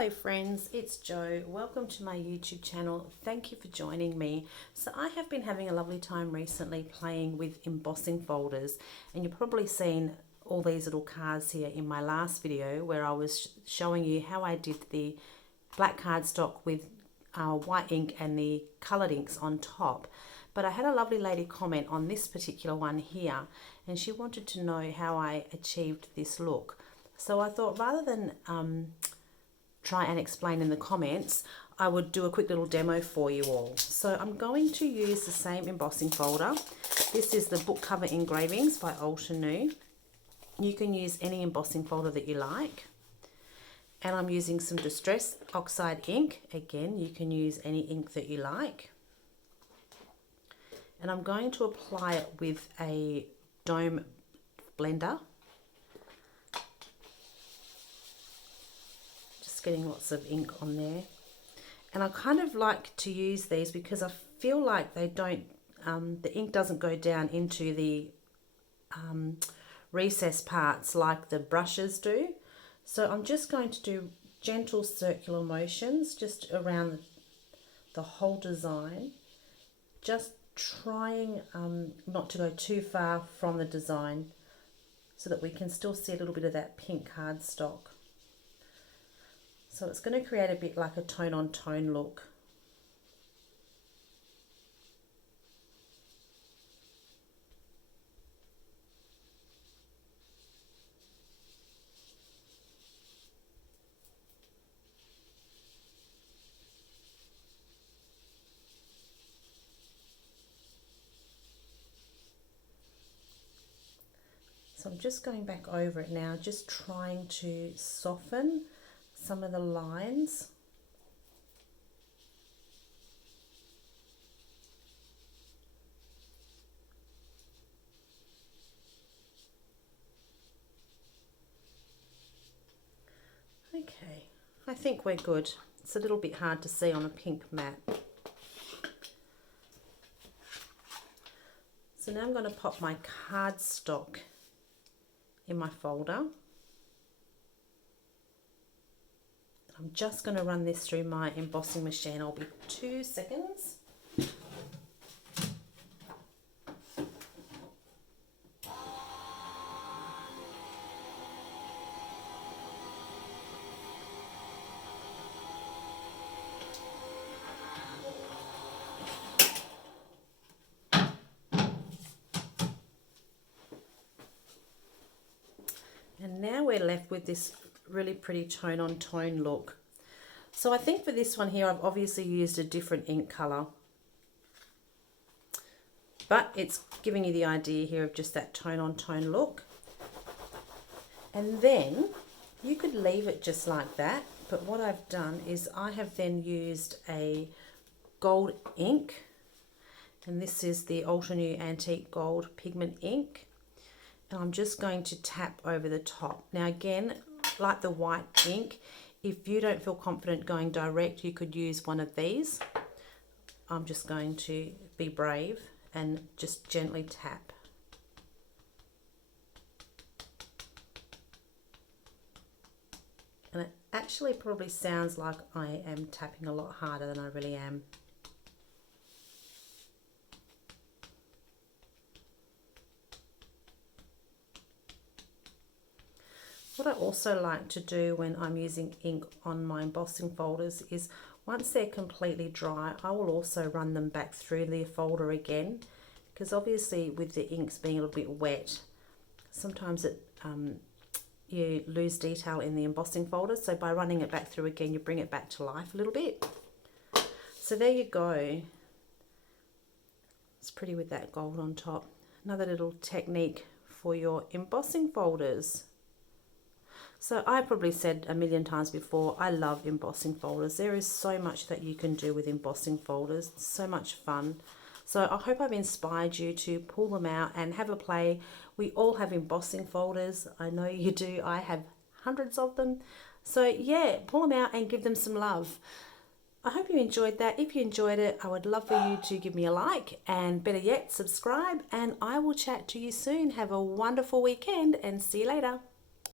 Hello friends, it's Jo. Welcome to my YouTube channel. Thank you for joining me. So I have been having a lovely time recently playing with embossing folders, and you've probably seen all these little cards here in my last video where I was showing you how I did the black cardstock with white ink and the coloured inks on top. But I had a lovely lady comment on this particular one here, and she wanted to know how I achieved this look. So I thought rather than try and explain in the comments, I would do a quick little demo for you all. So I'm going to use the same embossing folder. This is the book cover engravings by Altenew. You can use any embossing folder that you like. And I'm using some Distress Oxide ink. Again, you can use any ink that you like. And I'm going to apply it with a dome blender. Getting lots of ink on there, and I kind of like to use these because I feel like they don't the ink doesn't go down into the recessed parts like the brushes do. So I'm just going to do gentle circular motions just around the whole design, just trying not to go too far from the design so that we can still see a little bit of that pink cardstock. So it's going to create a bit like a tone-on-tone look. So I'm just going back over it now, just trying to soften some of the lines. Okay, I think we're good. It's a little bit hard to see on a pink mat. So now I'm going to pop my cardstock in my folder. I'm just going to run this through my embossing machine. I'll be 2 seconds. And now we're left with this really pretty tone-on-tone look. So I think for this one here, I've obviously used a different ink colour, but it's giving you the idea here of just that tone-on-tone look. And then you could leave it just like that, but what I've done is I have then used a gold ink, and this is the Altenew Antique Gold Pigment ink. And I'm just going to tap over the top. Now again, like the white ink, if you don't feel confident going direct, you could use one of these. I'm just going to be brave and just gently tap. And it actually probably sounds like I am tapping a lot harder than I really am. What I also like to do when I'm using ink on my embossing folders is once they're completely dry, I will also run them back through the folder again, because obviously with the inks being a little bit wet, sometimes you lose detail in the embossing folder. So by running it back through again, you bring it back to life a little bit. So there you go. It's pretty with that gold on top. Another little technique for your embossing folders. So I probably said a million times before, I love embossing folders. There is so much that you can do with embossing folders. It's so much fun. So I hope I've inspired you to pull them out and have a play. We all have embossing folders. I know you do. I have hundreds of them. So yeah, pull them out and give them some love. I hope you enjoyed that. If you enjoyed it, I would love for you to give me a like, and better yet, subscribe, and I will chat to you soon. Have a wonderful weekend and see you later.